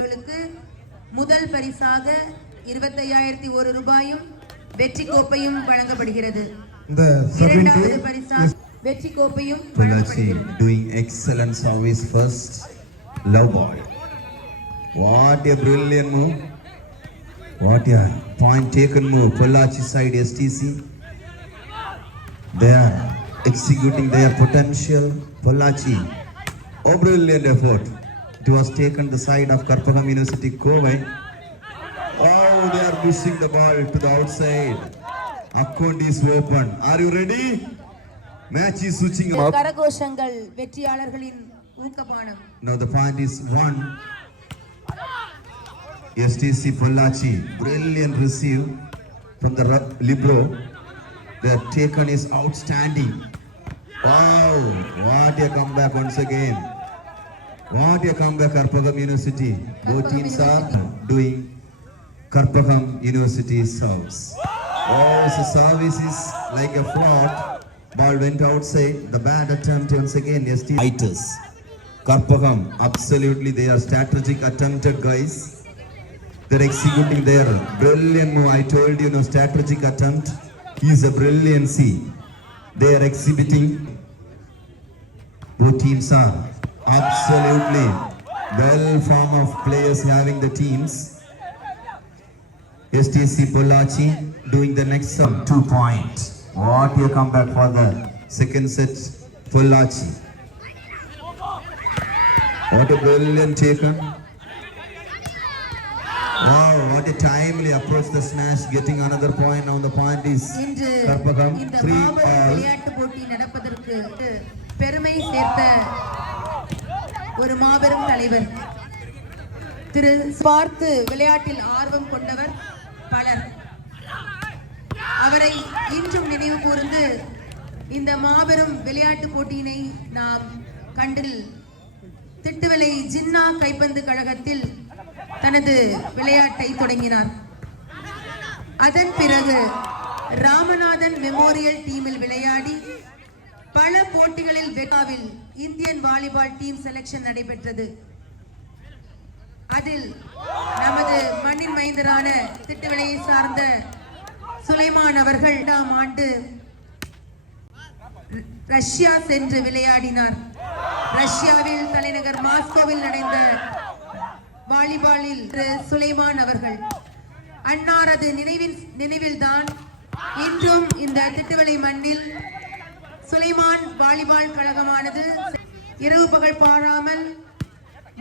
அவர்களுக்கு முதல் பரிசாக 25,001 ரூபாயும் வெற்றி கோப்பையும் வழங்கப்படுகிறது. இரண்டாவது பரிசாக வெற்றி கோப்பையும் வழங்கப்படுகிறது. Doing excellent service first, love ball. What a brilliant move! What a point taken move. Pollachi side STC. They are executing their potential. Pollachi, oh brilliant effort. It was taken the side of Karpagam University Kovai. Oh, they are pushing the ball to the outside. Account is open. Are you ready? Match is switching up. கரகோஷங்கள் வெற்றியாளர்களின் ஊக்கபானம். Now the point is 1. STC Pollachi, brilliant receive from the libero. Their taken is outstanding. Wow, what a comeback once again. What a comeback, Karpagam University. Both teams are doing Karpagam University serves. Oh, so service is like a flop. Ball went outside. The bad attempt once again. ST fighters. Karpagam, absolutely they are strategic attempted guys. They're executing their brilliant move. I told you, no strategic attempt is a brilliancy. They are exhibiting. Both teams are absolutely well form of players having the teams. STC Pollachi doing the next 2 point. What a comeback for the second set. Pollachi. What a brilliant taken. Wow, what a timely approach the smash, getting another point. Now the point is Karpagam 3 all. விளையாட்டு போட்டி நடப்பதற்கு பெருமை சேர்த்த ஒரு மாபெரும் தலைவர் திரு பார்த்து விளையாட்டில் ஆர்வம் கொண்டவர் பலர். அவரை இன்றும் நினைவு கூர்ந்து இந்த மாபெரும் விளையாட்டு போட்டியினை நாம் கண்டில் திட்டுவிளை ஜின்னா கைப்பந்து கழகத்தில் தனது விளையாட்டை தொடங்கினார். அதன் பிறகு ராமநாதன் மெமோரியல் டீமில் விளையாடி பல போட்டிகளில் வெட்டாவில் இந்தியன் வாலிபால் டீம் செலக்ஷன் நடைபெற்றது. அதில் நமது மண்ணின் மைந்தரான திட்டுவிளையை சார்ந்த சுலைமான் அவர்கள் 2ஆம் ஆண்டு ரஷ்யா சென்று விளையாடினார். ரஷ்யாவில் தலைநகர் மாஸ்கோவில் நடந்த வாலிபாலில் சுலைமான் அவர்கள் அன்னாரது நினைவில்தான் இன்றும் இந்த திட்டுவிளை மண்ணில் சுலைமான் வாலிபால் கழகமானது இரவு பகல் பாராமல்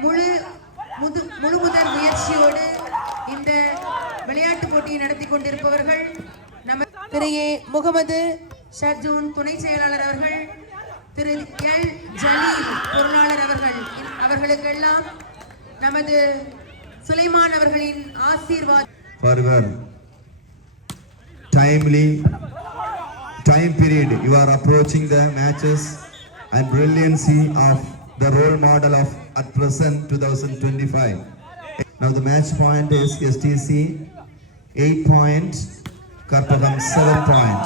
முழு முதற் முயற்சியோடு இந்த விளையாட்டு போட்டியை நடத்தி கொண்டிருப்பவர்கள் நம்ம திரு ஏ முகமது ஷர்ஜூன் துணை செயலாளர் அவர்கள், திரு எல் ஜலீல் பொருளாளர் அவர்களுக்கெல்லாம் நமது சுலைமான் அவர்களின் ஆசீர்வாதம். Time period, you are approaching the matches and brilliancy of the role model of at present 2025. Now the match point is STC 8 point, Karpagam 7 point.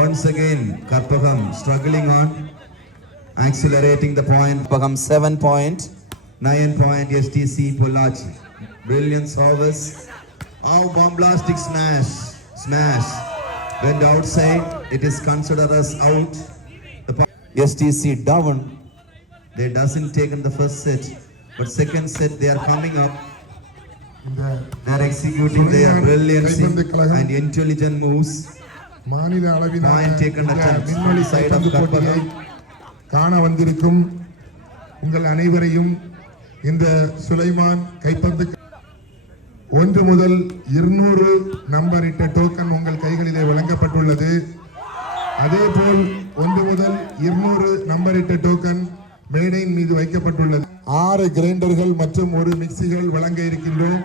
Once again Karpagam struggling on accelerating the point. Karpagam 7 point, 9 point STC Pollachi. Brilliant service. Oh, bombastic smash. Went outside. It is considered as out. The STC down. They doesn't take in the first set, but second set they are coming up. They are executing their brilliancy and intelligent moves. மாநில Point taken attempt on the side of Karpagam. காண வந்திருக்கும் உங்கள் அனைவரையும் இந்த சுலைமான் கைப்பந்து 1 முதல் 200 நம்பரிட்ட token உங்கள் கைகளிலே வழங்கப்பட்டுள்ளது. அதேபோல் 1 முதல் 200 நம்பரிட்ட டோக்கன் மேடையின் மீது வைக்கப்பட்டுள்ளது. 6 கிரைண்டர்கள் மற்றும் 1 மிக்சிகள் வழங்க இருக்கின்றோம்.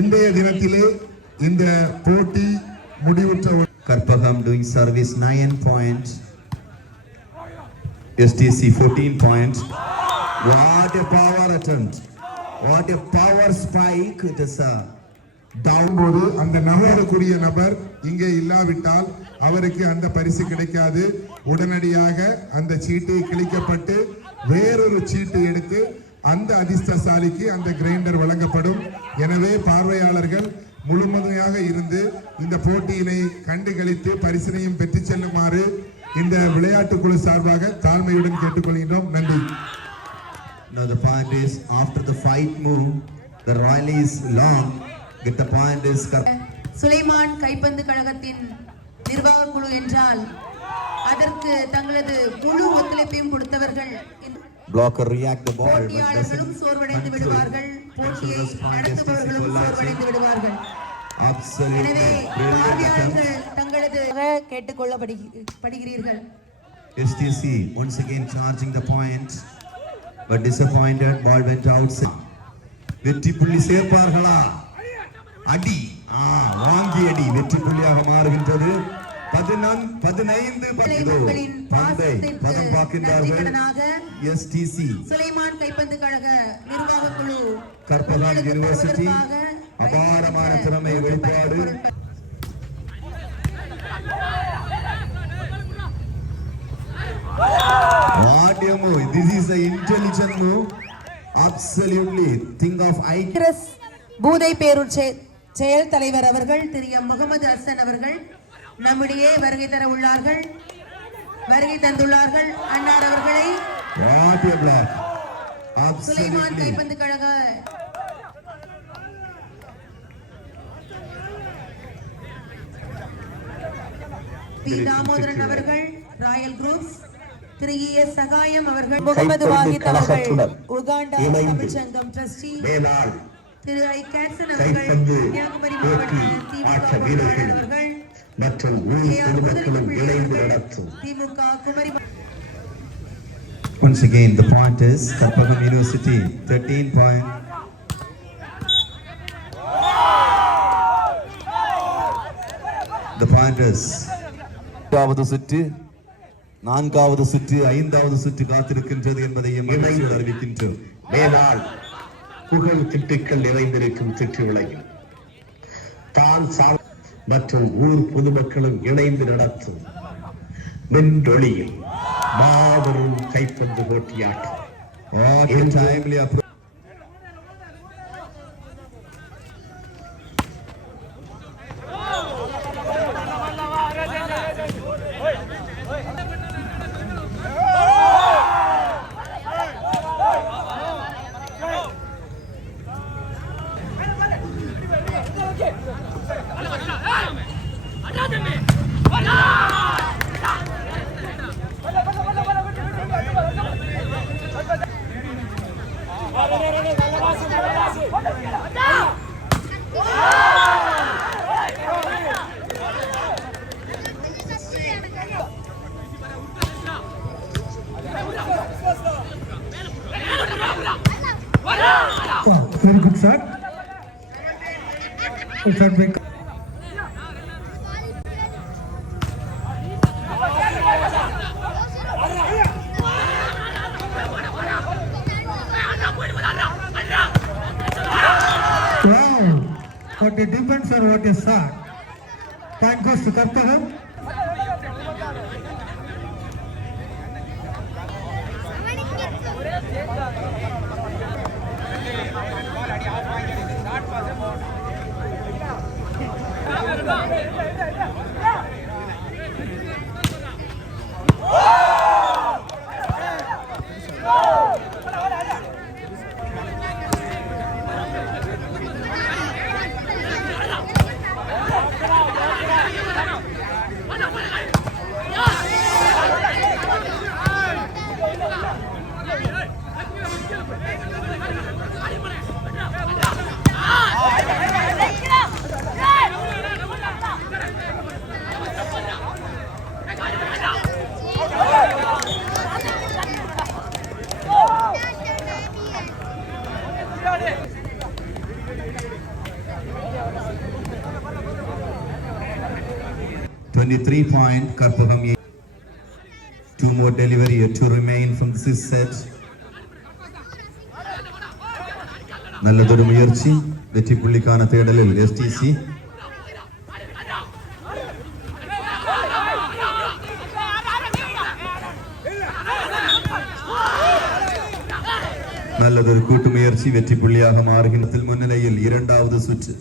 இன்றைய தினத்திலே இந்த போட்டி முடிவுற்ற Karpagam doing service 9 point, STC 14 point. What a power attempt, what a power spike. It is a down போது அந்த நபருக்குரிய நபர் இங்கே இல்லாவிட்டால் அவருக்கு அந்த பரிசு கிடைக்காது. உடனடியாக அந்த சீட்டு கிழிக்கப்பட்டு வேறொரு சீட்டு எடுத்து அந்த அதிர்ஷ்டசாலிக்கு அந்த கிரைண்டர் வழங்கப்படும். எனவே பார்வையாளர்கள் முழுமையாக இருந்து இந்த போட்டியினை கண்டுகளித்து பரிசினையும் பெற்றுச் செல்லுமாறு இந்த விளையாட்டுக்குழு சார்பாக தாழ்மையுடன் கேட்டுக்கொள்கின்றோம். நன்றி. Now the point is, after the fight move, the rally is long. Get the point is Sulaiman கைப்பந்து கழகத்தின் நிர்வாக குழு என்றால் அதற்கு தங்களது முழு ஒத்துழைப்பையும் கொடுத்தவர்கள். blocker react the ball. போட்டியாளர்களும் சோர்வடைந்து விடுவார்கள், போட்டியை நடத்துபவர்களும் சோர்வடைந்து விடுவார்கள். எனவே பார்வையாளர்கள் தங்களது கேட்டுக்கொள்ளப்படுகிறீர்கள். STC once again charging the point, but disappointed. Ball went outside. வெற்றி புள்ளி சேர்ப்பார்களா? அடி வாங்கி அடி வெற்றி புள்ளியாக மாறுகின்றது. 15 பந்தை பதம் பார்க்கின்றார்கள். STC சுலைமான் கைப்பந்து கழக நிர்வாக குழு கற்பகம் யூனிவர்சிட்டி அபாரமான திறமை வெளிப்பாடு. What a move! This is an intelligent move. Absolutely. Think of பூதை Perur செயல் தலைவர் அவர்கள் திரு எம் முகமது ஹசன் அவர்கள் நம்மிடையே வருகை தந்துள்ளார்கள். அன்னார் அவர்களை what a block. Sulaiman Absolutely. கைப்பந்து கழக பி தாமோதரன் அவர்கள் ராயல் குரூப்ஸ், திரு எஸ் சகாயம் அவர்கள் முகமது வாஹித் அவர்கள் உகாண்டா தமிழ்ச்சங்கம் ட்ரஸ்டி, திரு ஐ கேட்சன் அவர்கள் கன்னியாகுமரி மாவட்ட திமுக அவர்கள் மற்றும் பொதுமக்களும் இணைந்து நடத்தும் திமுக Kumari. Once again, the point is Karpagam University 13 point. The point is நான்காவது சுற்று 5வது சுற்று காத்திருக்கின்றது என்பதையும் மகிழ்ச்சியோடு அறிவிக்கின்றோம். மேலால் புகழ் திட்டுக்கள் நிறைந்திருக்கும் திட்டு விளையும் தான் மற்றும் ஊர் பொதுமக்களும் இணைந்து நடத்தும் மின்றொளியில் மாபெரும் கைப்பந்து போட்டியாட்டம். Very good shot. Good shot back. Wow, what a defense or what a shot. Point goes to Karpagam. point Karpagam. 2 more delivery to remain from this set. நல்லதொரு முயற்சி வெற்றி புள்ளிக்கான தேடலில் STC. நல்லதொரு கூட்டுமுயற்சி வெற்றி புள்ளியாக மாறுகின்ற முன்னிலையில் இரண்டாவது சுற்று.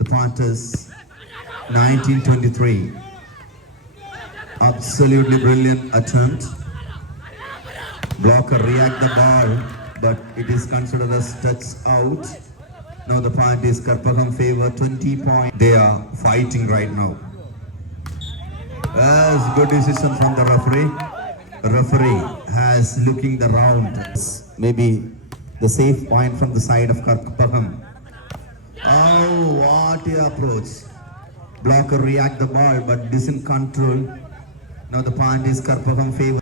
The pointers 1923. Absolutely brilliant attempt. Blocker react the ball, but it is considered as touch out. Now the point is Karpagam favor 20 points. They are fighting right now. That's good decision from the referee. Referee has looking the round. Maybe the safe point from the side of Karpagam. Oh, what a approach. Blocker react the ball but doesn't control. Now the point is Karpagam favor.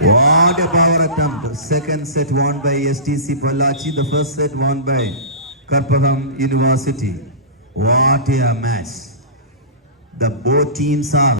What a power attempt. Second set won by STC Pollachi. The first set won by Karpagam University. What a match. The both teams are